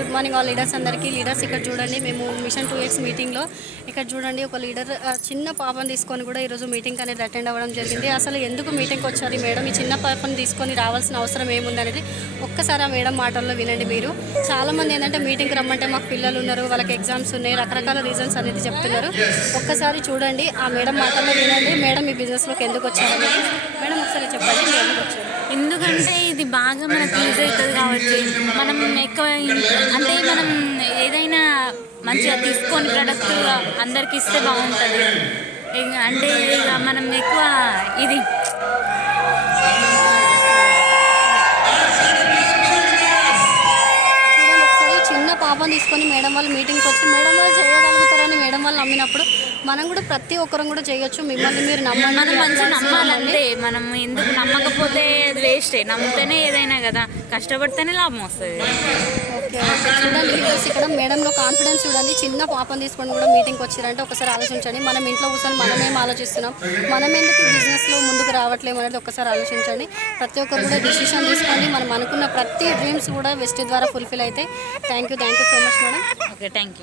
Good morning all leaders అందరికీ. Leaders ఇక్కడ చూడండి, మేము మిషన్ 2X మీటింగ్లో ఇక్కడ చూడండి ఒక లీడర్ చిన్న పాపను తీసుకొని కూడా ఈరోజు మీటింగ్ అనేది అటెండ్ అవ్వడం జరిగింది. అసలు ఎందుకు మీటింగ్కి వచ్చారు మేడం, ఈ చిన్న పాపను తీసుకొని రావాల్సిన అవసరం ఏముంది అనేది ఒక్కసారి ఆ మేడం మాటల్లో వినండి. మీరు చాలామంది ఏంటంటే మీటింగ్కి రమ్మంటే మాకు పిల్లలు ఉన్నారు, వాళ్ళకి ఎగ్జామ్స్ ఉన్నాయి, రకరకాల రీజన్స్ అనేది చెప్తున్నారు. ఒక్కసారి చూడండి, ఆ మేడం మాటల్లో వినండి. మేడం ఈ బిజినెస్లోకి ఎందుకు వచ్చారు మేడం ఒకసారి చెప్పండి, మీరు ఎందుకు వచ్చారు? ఎందుకంటే ఇది బాగా మనకు యూజ్ అవుతుంది కాబట్టి మనం ఎక్కువ అంటే మనం ఏదైనా మంచిగా తీసుకొని ప్రొడక్ట్ అందరికి ఇస్తే బాగుంటుంది. అంటే ఇక మనం ఎక్కువ ఇది చిన్న పాపను తీసుకొని మేడం వాళ్ళు మీటింగ్కి వచ్చి మేడం వాళ్ళు చేయగలుగుతారని మేడం వాళ్ళు నమ్మినప్పుడు మనం కూడా ప్రతి ఒక్కరం కూడా చేయొచ్చు. మిమ్మల్ని మీరు నమ్మండి, మనం మంచిగా నమ్మాలంటే మనం ఎందుకు నమ్మకపోతే అది వేస్టే. నమ్మితేనే ఏదైనా కదా, కష్టపడితేనే లాభం వస్తుంది. ఓకే ఓకే చూడండి లీడర్స్, ఇక్కడ మేడంలో కాన్ఫిడెన్స్ చూడండి. చిన్న పాపను తీసుకొని కూడా మీటింగ్కి వచ్చారంటే ఒకసారి ఆలోచించండి. మనం ఇంట్లో కూర్చొని మనమేం ఆలోచిస్తున్నాం, మనం ఎందుకు బిజినెస్లో ముందుకు రావట్లేము అనేది ఒకసారి ఆలోచించండి. ప్రతి ఒక్కరు కూడా డిసిషన్ తీసుకోండి. మనం అనుకున్న ప్రతి డ్రీమ్స్ కూడా వెస్ట్ ద్వారా ఫుల్ఫిల్ అయితే. Thank you so much madam. Okay, thank you.